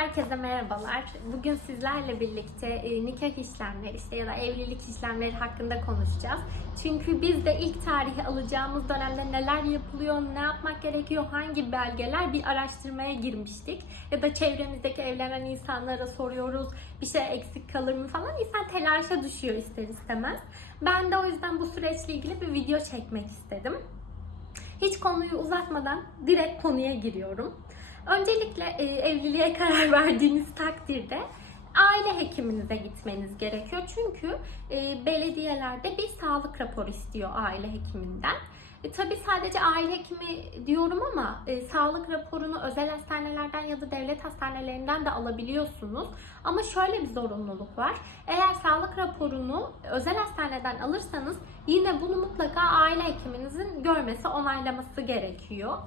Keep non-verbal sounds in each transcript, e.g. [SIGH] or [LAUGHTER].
Herkese merhabalar. Bugün sizlerle birlikte e, nikah işlemleri işte ya da evlilik işlemleri hakkında konuşacağız. Çünkü biz de ilk tarihi alacağımız dönemde neler yapılıyor, ne yapmak gerekiyor, hangi belgeler bir araştırmaya girmiştik. Ya da çevremizdeki evlenen insanlara soruyoruz bir şey eksik kalır mı falan. İnsan telaşa düşüyor ister istemez. Ben de o yüzden bu süreçle ilgili bir video çekmek istedim. Hiç konuyu uzatmadan direkt konuya giriyorum. Öncelikle e, evliliğe [LAUGHS] karar verdiğiniz takdirde aile hekiminize gitmeniz gerekiyor. Çünkü e, belediyelerde bir sağlık raporu istiyor aile hekiminden. E, tabii sadece aile hekimi diyorum ama e, sağlık raporunu özel hastanelerden ya da devlet hastanelerinden de alabiliyorsunuz. Ama şöyle bir zorunluluk var. Eğer sağlık raporunu özel hastaneden alırsanız yine bunu mutlaka aile hekiminizin görmesi, onaylaması gerekiyor.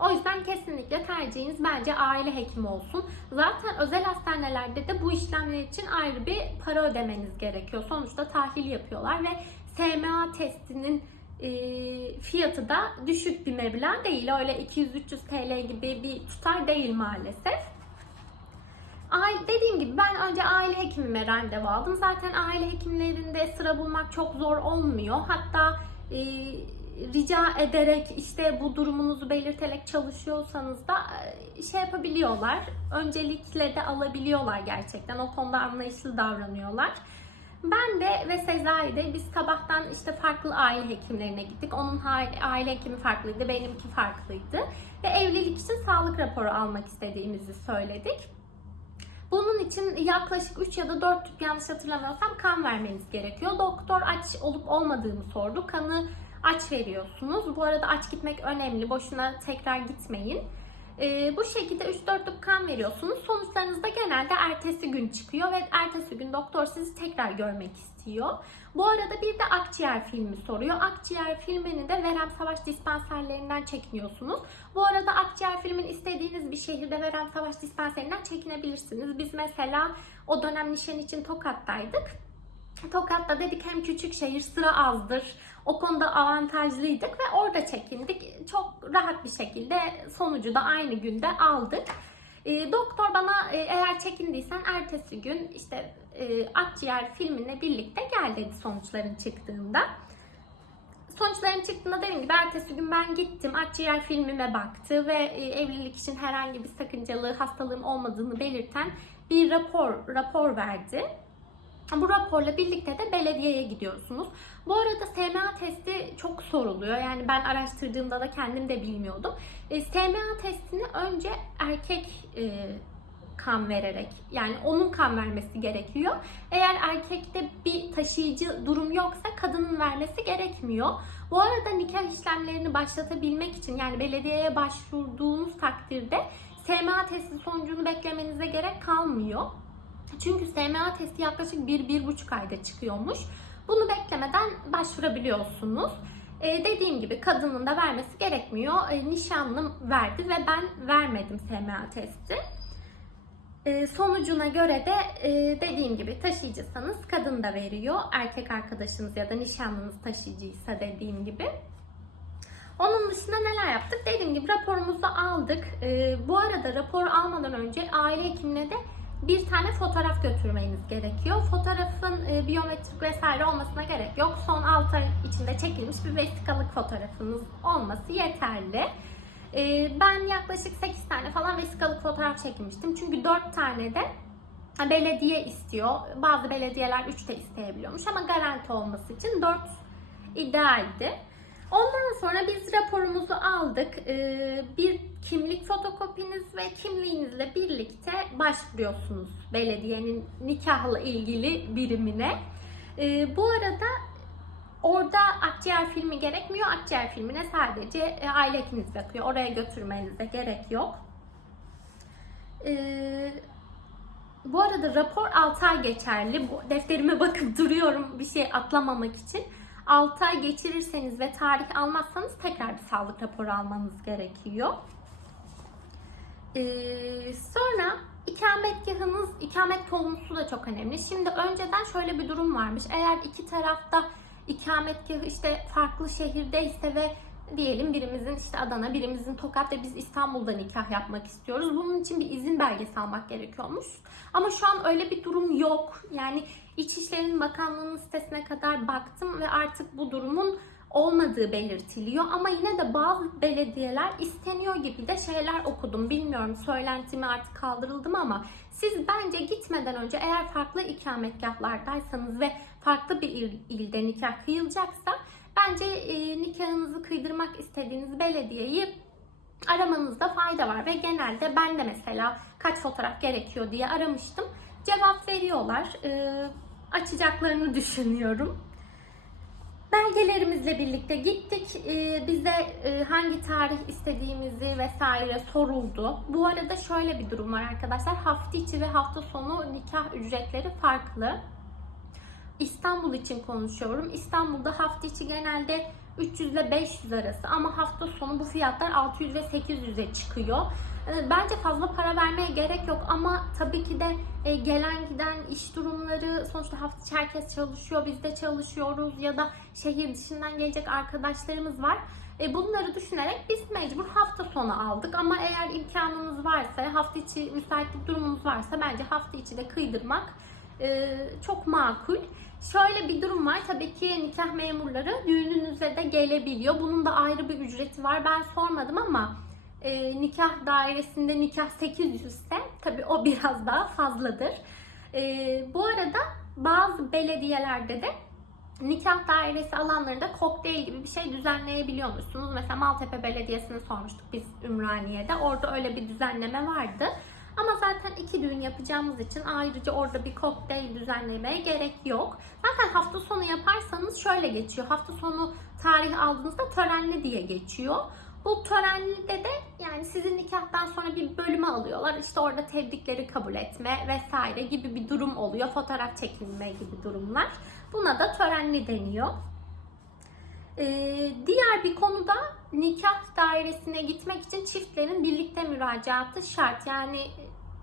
O yüzden kesinlikle tercihiniz bence aile hekimi olsun. Zaten özel hastanelerde de bu işlemler için ayrı bir para ödemeniz gerekiyor. Sonuçta tahlil yapıyorlar ve SMA testinin e, fiyatı da düşük bir meblağ değil. Öyle 200-300 TL gibi bir tutar değil maalesef. Dediğim gibi ben önce aile hekimime randevu aldım. Zaten aile hekimlerinde sıra bulmak çok zor olmuyor. Hatta e, rica ederek işte bu durumunuzu belirterek çalışıyorsanız da e, şey yapabiliyorlar. Öncelikle de alabiliyorlar gerçekten. O konuda anlayışlı davranıyorlar. Ben de ve Sezai de biz sabahtan işte farklı aile hekimlerine gittik. Onun aile hekimi farklıydı, benimki farklıydı. Ve evlilik için sağlık raporu almak istediğimizi söyledik. Bunun için yaklaşık 3 ya da 4 tüp yanlış hatırlamıyorsam kan vermeniz gerekiyor. Doktor aç olup olmadığımı sordu. Kanı aç veriyorsunuz. Bu arada aç gitmek önemli. Boşuna tekrar gitmeyin. Ee, bu şekilde 3-4 tüp kan veriyorsunuz. Sonuçlarınız da genelde ertesi gün çıkıyor ve ertesi gün doktor sizi tekrar görmek istiyor. Bu arada bir de akciğer filmi soruyor. Akciğer filmini de Verem Savaş dispanserlerinden çekiniyorsunuz. Bu arada akciğer filmin istediğiniz bir şehirde Verem Savaş dispanserinden çekinebilirsiniz. Biz mesela o dönem nişan için Tokat'taydık. Tokat'ta dedik hem küçük şehir sıra azdır. O konuda avantajlıydık ve orada çekindik. Çok rahat bir şekilde sonucu da aynı günde aldık. E, doktor bana e, eğer çekindiysen ertesi gün işte e, akciğer filminle birlikte gel dedi sonuçların çıktığında. Sonuçların çıktığında dediğim gibi ertesi gün ben gittim. Akciğer filmime baktı ve e, evlilik için herhangi bir sakıncalı hastalığım olmadığını belirten bir rapor rapor verdi. Bu raporla birlikte de belediyeye gidiyorsunuz. Bu arada SMA testi çok soruluyor. Yani ben araştırdığımda da kendim de bilmiyordum. E, SMA testini önce erkek e, kan vererek yani onun kan vermesi gerekiyor. Eğer erkekte bir taşıyıcı durum yoksa kadının vermesi gerekmiyor. Bu arada nikah işlemlerini başlatabilmek için yani belediyeye başvurduğunuz takdirde SMA testi sonucunu beklemenize gerek kalmıyor. Çünkü SMA testi yaklaşık 1-1,5 ayda çıkıyormuş. Bunu beklemeden başvurabiliyorsunuz. Ee, dediğim gibi kadının da vermesi gerekmiyor. Ee, nişanlım verdi ve ben vermedim SMA testi. Ee, sonucuna göre de e, dediğim gibi taşıyıcısanız kadın da veriyor. Erkek arkadaşınız ya da nişanlınız taşıyıcıysa dediğim gibi. Onun dışında neler yaptık? Dediğim gibi raporumuzu aldık. Ee, bu arada rapor almadan önce aile hekimine de bir tane fotoğraf götürmeniz gerekiyor. Fotoğrafın e, biyometrik vesaire olmasına gerek yok. Son 6 ay içinde çekilmiş bir vesikalık fotoğrafınız olması yeterli. E, ben yaklaşık 8 tane falan vesikalık fotoğraf çekmiştim. Çünkü 4 tane de belediye istiyor. Bazı belediyeler 3 de isteyebiliyormuş ama garanti olması için 4 idealdi. Ondan sonra biz raporumuzu aldık. Ee, bir kimlik fotokopiniz ve kimliğinizle birlikte başvuruyorsunuz belediyenin nikahla ilgili birimine. Ee, bu arada orada akciğer filmi gerekmiyor. Akciğer filmine sadece e, aile hekiminiz bakıyor. Oraya götürmenize gerek yok. Ee, bu arada rapor 6 ay geçerli. Bu defterime bakıp [LAUGHS] duruyorum bir şey atlamamak için. 6 ay geçirirseniz ve tarih almazsanız tekrar bir sağlık raporu almanız gerekiyor. Ee, sonra ikametgahınız, ikamet konusu da çok önemli. Şimdi önceden şöyle bir durum varmış. Eğer iki tarafta ikametgahı işte farklı şehirdeyse ve diyelim birimizin işte Adana, birimizin Tokat ve biz İstanbul'da nikah yapmak istiyoruz. Bunun için bir izin belgesi almak gerekiyormuş. Ama şu an öyle bir durum yok. Yani İçişleri Bakanlığı'nın sitesine kadar baktım ve artık bu durumun olmadığı belirtiliyor. Ama yine de bazı belediyeler isteniyor gibi de şeyler okudum. Bilmiyorum söylentimi artık kaldırıldı mı ama siz bence gitmeden önce eğer farklı ikametgahlardaysanız ve farklı bir il, ilde nikah kıyılacaksa bence e, nikahınızı kıydırmak istediğiniz belediyeyi aramanızda fayda var ve genelde ben de mesela kaç fotoğraf gerekiyor diye aramıştım. Cevap veriyorlar. E, açacaklarını [LAUGHS] düşünüyorum. Belgelerimizle birlikte gittik. E, bize e, hangi tarih istediğimizi vesaire soruldu. Bu arada şöyle bir durum var arkadaşlar. Hafta içi ve hafta sonu nikah ücretleri farklı. İstanbul için konuşuyorum. İstanbul'da hafta içi genelde 300 ile 500 arası ama hafta sonu bu fiyatlar 600 ve 800'e çıkıyor. Ee, Bence fazla para vermeye gerek yok ama tabii ki de e, gelen giden iş durumları sonuçta hafta herkes çalışıyor, biz de çalışıyoruz ya da şehir dışından gelecek arkadaşlarımız var. E, Bunları düşünerek biz mecbur hafta sonu aldık ama eğer imkanınız varsa, hafta içi müsaitlik durumunuz varsa bence hafta içi de kıydırmak e, çok makul. Şöyle bir durum var. Tabii ki nikah memurları düğününüze de gelebiliyor. Bunun da ayrı bir ücreti var. Ben sormadım ama e, nikah dairesinde nikah 800 ise tabii o [LAUGHS] biraz daha fazladır. E, bu arada bazı belediyelerde de nikah dairesi alanlarında kokteyl gibi bir şey düzenleyebiliyormuşsunuz. Mesela Maltepe Belediyesi'ni sormuştuk biz Ümraniye'de. Orada öyle bir düzenleme vardı. Ama zaten iki düğün yapacağımız için ayrıca orada bir kokteyl düzenlemeye gerek yok. Zaten hafta sonu yaparsanız şöyle geçiyor. Hafta sonu tarih aldığınızda törenli diye geçiyor. Bu törenlide de yani sizin nikahtan sonra bir bölüme alıyorlar. İşte orada tebrikleri kabul etme vesaire gibi bir durum oluyor. Fotoğraf çekilme gibi durumlar. Buna da törenli deniyor. Ee, diğer bir konuda nikah dairesine gitmek için çiftlerin birlikte müracaatı şart. Yani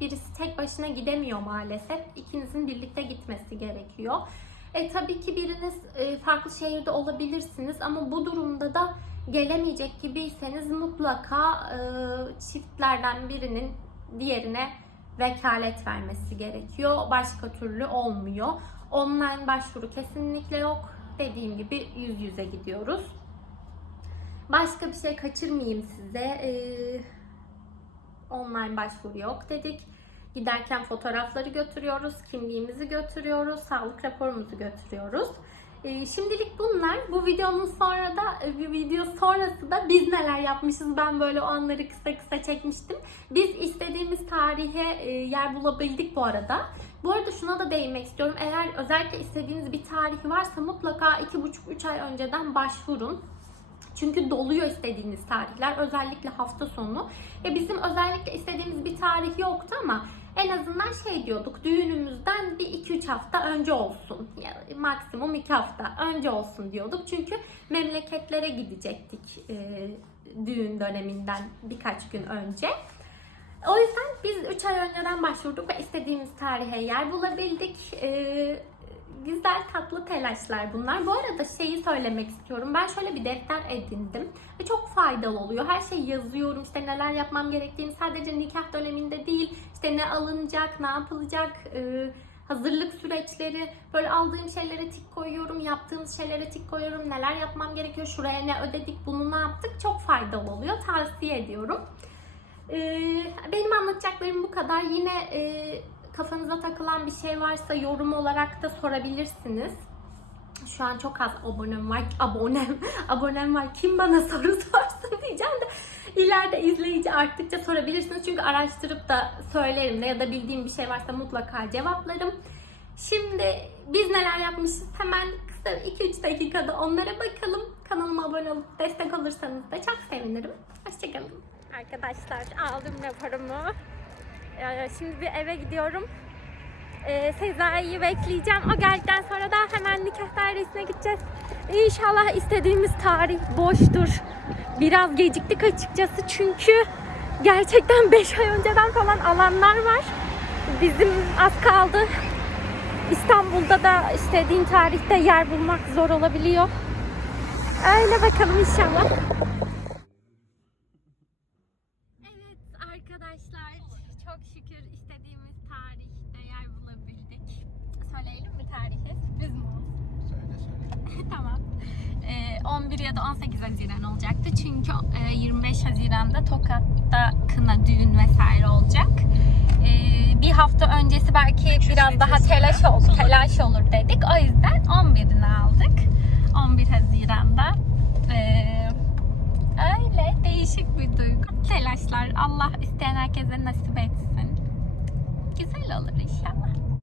birisi tek başına gidemiyor maalesef. İkinizin birlikte gitmesi gerekiyor. E, tabii ki biriniz e, farklı şehirde olabilirsiniz ama bu durumda da gelemeyecek gibiyseniz mutlaka e, çiftlerden birinin diğerine vekalet vermesi gerekiyor. Başka türlü olmuyor. Online başvuru kesinlikle yok. Dediğim gibi yüz yüze gidiyoruz. Başka bir şey kaçırmayayım size. Ee, online başvuru yok dedik. Giderken fotoğrafları götürüyoruz, kimliğimizi götürüyoruz, sağlık raporumuzu götürüyoruz. Ee, şimdilik bunlar. Bu videonun sonra da bir video sonrası da biz neler yapmışız ben böyle o anları kısa kısa çekmiştim. Biz istediğimiz tarihe e, yer bulabildik bu arada. Bu arada şuna da değinmek istiyorum. Eğer özellikle istediğiniz bir tarih varsa mutlaka 2,5-3 ay önceden başvurun. Çünkü doluyor istediğiniz tarihler. Özellikle hafta sonu. Ve bizim özellikle istediğimiz bir tarih yoktu ama en azından şey diyorduk. Düğünümüzden bir 2-3 hafta önce olsun. Yani maksimum 2 hafta önce olsun diyorduk. Çünkü memleketlere gidecektik e, düğün döneminden birkaç gün önce. O yüzden biz 3 ay önceden başvurduk ve istediğimiz tarihe yer bulabildik. Ee, güzel tatlı telaşlar bunlar. Bu arada şeyi söylemek istiyorum. Ben şöyle bir defter edindim ve çok faydalı oluyor. Her şeyi yazıyorum. İşte neler yapmam gerektiğini sadece nikah döneminde değil. İşte ne alınacak, ne yapılacak, e, hazırlık süreçleri. Böyle aldığım şeylere tik koyuyorum, yaptığımız şeylere tik koyuyorum. Neler yapmam gerekiyor, şuraya ne ödedik, bunu ne yaptık. Çok faydalı oluyor. Tavsiye ediyorum. Ee, benim anlatacaklarım bu kadar. Yine e, kafanıza takılan bir şey varsa yorum olarak da sorabilirsiniz. Şu an çok az abonem var. Abonem, [LAUGHS] abonem var. Kim bana soru sorsun [LAUGHS] diyeceğim de ileride izleyici arttıkça sorabilirsiniz. Çünkü araştırıp da söylerim de ya da bildiğim bir şey varsa mutlaka cevaplarım. Şimdi biz neler yapmışız hemen kısa 2-3 dakikada onlara bakalım. Kanalıma abone olup destek olursanız da çok sevinirim. Hoşçakalın. Arkadaşlar aldım raporumu. Ee, Şimdi bir eve gidiyorum. Ee, Sezai'yi bekleyeceğim. O geldikten sonra da hemen nikah dairesine gideceğiz. İnşallah istediğimiz tarih boştur. Biraz geciktik açıkçası çünkü gerçekten [LAUGHS] 5 ay önceden falan alanlar var. Bizim az kaldı. İstanbul'da da istediğin tarihte yer bulmak zor olabiliyor. Öyle bakalım inşallah. Evet arkadaşlar çok şükür istediğimiz tarihte yer bulabildik. Söyleyelim mi tarihi? Sürpriz mi olsun? Söyle söyle. tamam. Ee, 11 ya da 18 Haziran olacaktı. Çünkü e, 25 Haziran'da Tokat'ta kına, düğün vesaire olacak. Ee, bir hafta öncesi belki biraz daha telaş olur, telaş olur dedik. O yüzden 11'ini aldık. 11 Haziran'da. Ee, öyle değişik bir duygu. Telaşlar Allah isteyen herkese nasip etsin. Güzel olur inşallah.